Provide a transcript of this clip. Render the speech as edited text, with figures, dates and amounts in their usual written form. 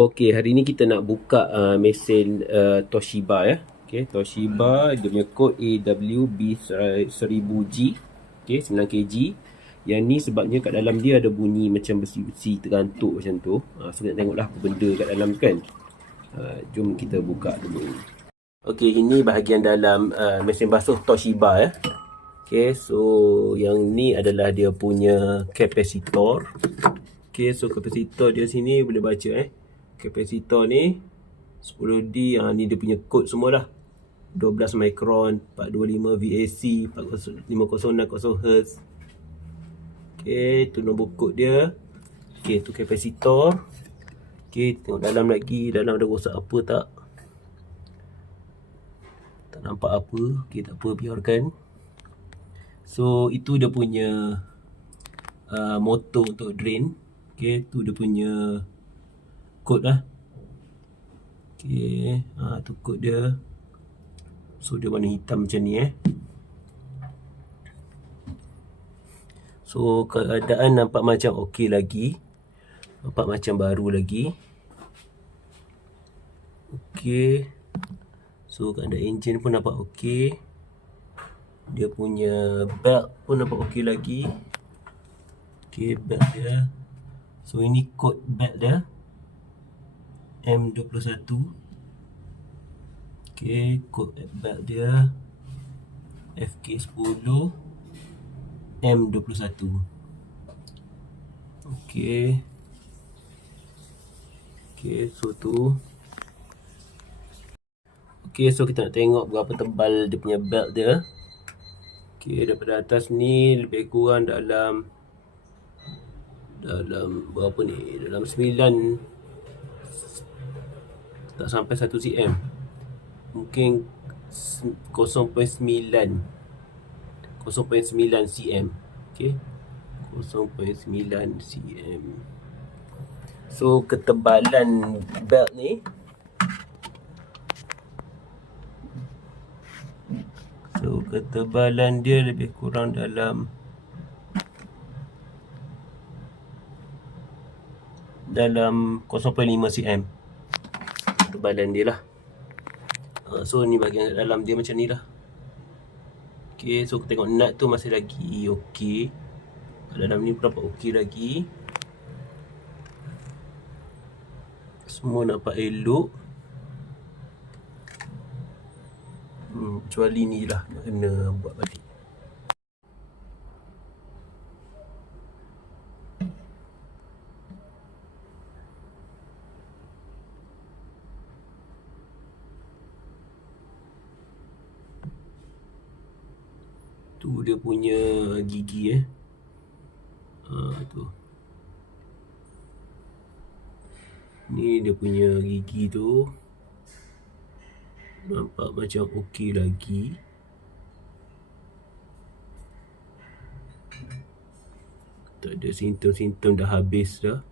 Okey, hari ni kita nak buka mesin Toshiba ya. Okey, Toshiba dia punya kod AWB1000G. Okey, 9kg. Yang ni sebabnya kat dalam dia ada bunyi macam besi-besi tergantuk macam tu. So kita tengoklah apa benda kat dalam tu kan. Jom kita buka dulu. Okey, ini bahagian dalam mesin basuh Toshiba ya. Okey, so yang ni adalah dia punya kapasitor. Okey, so kapasitor dia sini boleh baca kapasitor ni 10D, ni dia punya kod semua dah. 12 mikron, 425 VAC, 5060 Hz. Okey, tu nombor kod dia. Okey, tu kapasitor. Okey, tengok dalam lagi, dalam ada rosak apa tak? Tak nampak apa. Okey, tak apa, biarkan. So, itu dia punya motor untuk drain. Okey, tu dia punya kod lah. Okey, tu kod dia. So dia warna hitam macam ni So keadaan nampak macam okey lagi. Nampak macam baru lagi. Okey. So keadaan enjin pun nampak okey. Dia punya belt pun nampak okey lagi. Okey, belt dia. So ini kod belt dia. M21. Okey, kod belt dia FK10 M21. Okey. Okey, so tu. Okey, so kita nak tengok berapa tebal dia punya belt dia. Okey, daripada atas ni lebih kurang dalam berapa ni? Dalam 9, tak sampai 1 cm. Mungkin 0.9 cm. Okey, 0.9 cm. So ketebalan belt ni ketebalan dia lebih kurang dalam 0.5 cm ketebalan dia lah. So ni bahagian dalam dia macam ni lah. Okay, so kita tengok nut tu masih lagi okey. Dalam ni pun nampak okey lagi. Semua nampak elok. Kecuali ni lah nak kena buat balik. Tu dia punya gigi tu. Ni dia punya gigi tu. Nampak macam okey lagi. Tak ada simptom-simptom dah habis dah.